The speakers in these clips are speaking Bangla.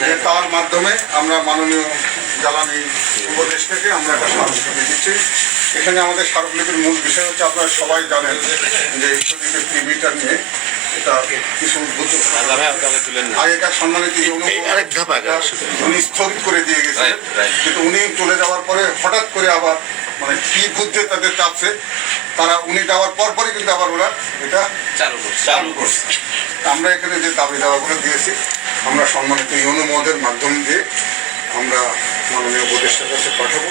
যে তার মাধ্যমে আমরা মাননীয় জ্বালানি উপদেশ থেকে আমরা একটা স্মারকলিপি দিচ্ছি এখানে আমাদের স্মারকলিপির মূল বিষয় হচ্ছে আপনারা সবাই জানেন যে ঈশ্বরদীপের টিভিটা নিয়ে এটা কিছু আগেকার সম্মানিত। উনি স্থগিত করে দিয়ে right. কিন্তু উনি চলে যাওয়ার পরে হঠাৎ করে আবার মানে কি বুঝতে তাদের চাপছে তারা উনি যাওয়ার পর পরই কিন্তু আবার ওরা এটা চালু করছে চালু করছে আমরা এখানে যে দাবি দাওয়াগুলো দিয়েছি আমরা সম্মানিত অনুমোদের মাধ্যম দিয়ে আমরা মাননীয় উপদেষ্টার কাছে পাঠাবো।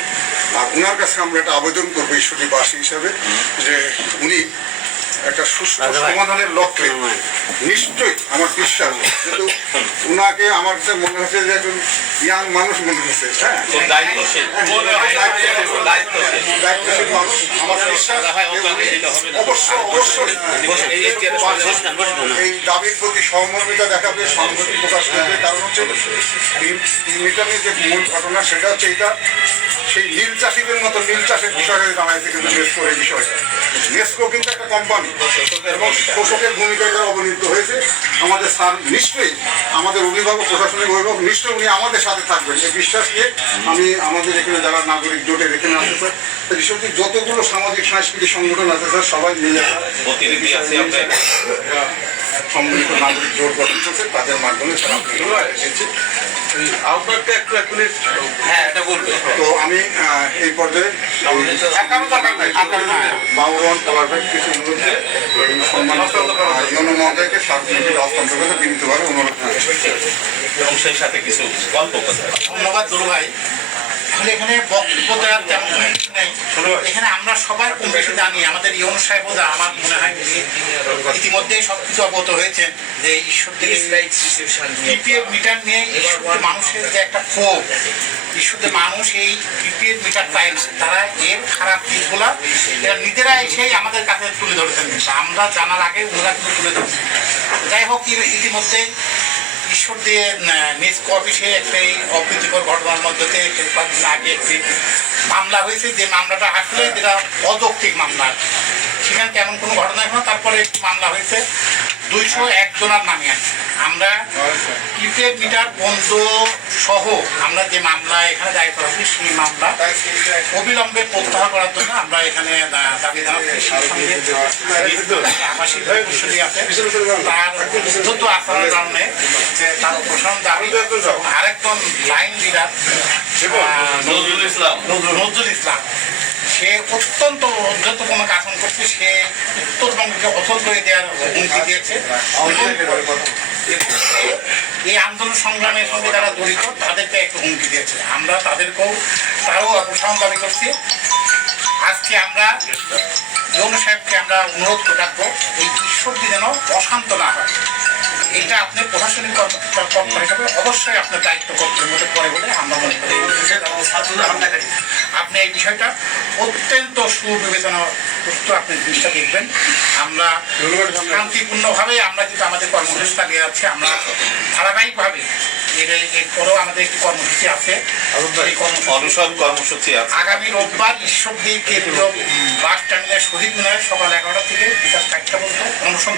আর ওনার কাছে আমরা একটা আবেদন করব ঈশ্বরীবাসী হিসাবে, যে উনি একটা সুস্থ সমাধানের লক্ষ্যে। নিশ্চয়ই আমার বিশ্বাস কিন্তু উনাকে আমার কাছে মনে হচ্ছে যে একজন ইয়াং মানুষ মনে হচ্ছে হ্যাঁ? দায়িত্বশীল। মানুষ। আমার বিশ্বাস। অবশ্যই অবশ্যই। এই দাবির প্রতি সহমর্মিতা দেখাবে সংহতি প্রকাশ করবে। কারণ হচ্ছে তিন যে মূল ঘটনা সেটা হচ্ছে এটা সেই নীল চাষিদের মতো নীল চাষের বিষয়ে দাঁড়াইছে কিন্তু নেস্কোর এই বিষয়টা। নেস্কো কিন্তু একটা কোম্পানি এবং শোষকের ভূমিকায় তারা অবনীত হয়েছে। আমাদের স্যার নিশ্চয়ই আমাদের অভিভাবক প্রশাসনিক অভিভাবক নিশ্চয়ই উনি আমাদের সাথে থাকবেন। এই বিশ্বাস নিয়ে আমি আমাদের এখানে যারা নাগরিক জোটে এখানে আছে স্যার রিসোর্টে যতগুলো সামাজিক সাংস্কৃতিক সংগঠন আছে স্যার সবাই মিলে সম্মিলিত নাগরিক জোট গঠন করছে তাদের মাধ্যমে তারা একটু হ্যাঁ এটা বলবে। তো আমি এই পর্যায়ে কিছু অনুরোধ এই সম্মানিত ইউনো মহোদয়কে সার্বজনীন হস্তান্তর করে বিনীতভাবে অনুরোধ করছি। এবং সেই সাথে কিছু গল্প কথা ধন্যবাদ ভাই। এখানে বক্তব্য দেওয়ার তেমন কোনো কিছু নেই এখানে আমরা সবাই কম বেশি জানি আমাদের ইয়ন সাহেবও আমার মনে হয় ইতিমধ্যেই সব কিছু অবগত হয়েছেন যে ঈশ্বর পিপিএফ মিটার নিয়ে ঈশ্বরদের মানুষের যে একটা ক্ষোভ ঈশ্বরদের মানুষ এই পিপিএফ মিটার পায় না। তারা এর খারাপ দিকগুলা এরা নিজেরা এসেই আমাদের কাছে তুলে ধরেছেন আমরা জানার আগে ওরা কিন্তু তুলে ধরেছেন যাই হোক ইতিমধ্যে ঈশ্বর দিয়ে নিজ অফিসে একটা অপ্রীতিকর ঘটনার মধ্যে দিয়ে কয়েকদিন আগে একটি মামলা হয়েছে। যে মামলাটা আসলে যেটা অযৌক্তিক মামলা। সেখানে তেমন কোনো ঘটনা এখন, তারপরে একটি মামলা হয়েছে। দুইশো একজনের নামে আছে আমরা প্রিপেড মিটার, বন্ধ সহ আমরা যে মামলা এখানে দায়িত্ব রাখি সেই মামলা অবিলম্বে প্রত্যাহার করার জন্য আমরা এখানে দাবি জানাচ্ছি। তার আচরণের কারণে তার প্রশাসন দাবি আরেকজন লাইন লিডার নজরুল ইসলাম নজরুল ইসলাম। সে অত্যন্ত উদ্ধতপূর্ণ আচরণ করছে উত্তরবঙ্গকে অচল করে দেওয়ার হুমকি দিয়েছে। এই আন্দোলন সংগ্রামের সঙ্গে যারা জড়িত তাদেরকে একটু হুমকি দিয়েছে। আমরা তাদেরকেও তারও অপসারণ দাবি করছি। আজকে আমরা ইউনো সাহেবকে আমরা অনুরোধ রাখব এই ঈশ্বরটি যেন অশান্ত না হয়। এটা আপনি প্রশাসনিক কর্মকর্তা কর্তা হিসাবে অবশ্যই আপনার দায়িত্ব কর্তব্যের মধ্যে পড়ে বলে আমরা মনে করি। আপনি এই বিষয়টা অত্যন্ত সুবিবেচনা সুস্থ আপনি জিনিসটা দেখবেন। আমরা শান্তিপূর্ণভাবে আমরা কিন্তু আমাদের কর্মসূচি চালিয়ে যাচ্ছি। আমরা ধারাবাহিকভাবে এর এরপরেও আমাদের একটি কর্মসূচি আছে। এই কর্মসূচি কর্মসূচি আছে। আগামী রোববার ঈশ্বরদী কেন্দ্রীয় বাস টার্মিনাল শহীদ মিনারে সকাল এগারোটা থেকে বিকাল চারটা পর্যন্ত অনুষ্ঠান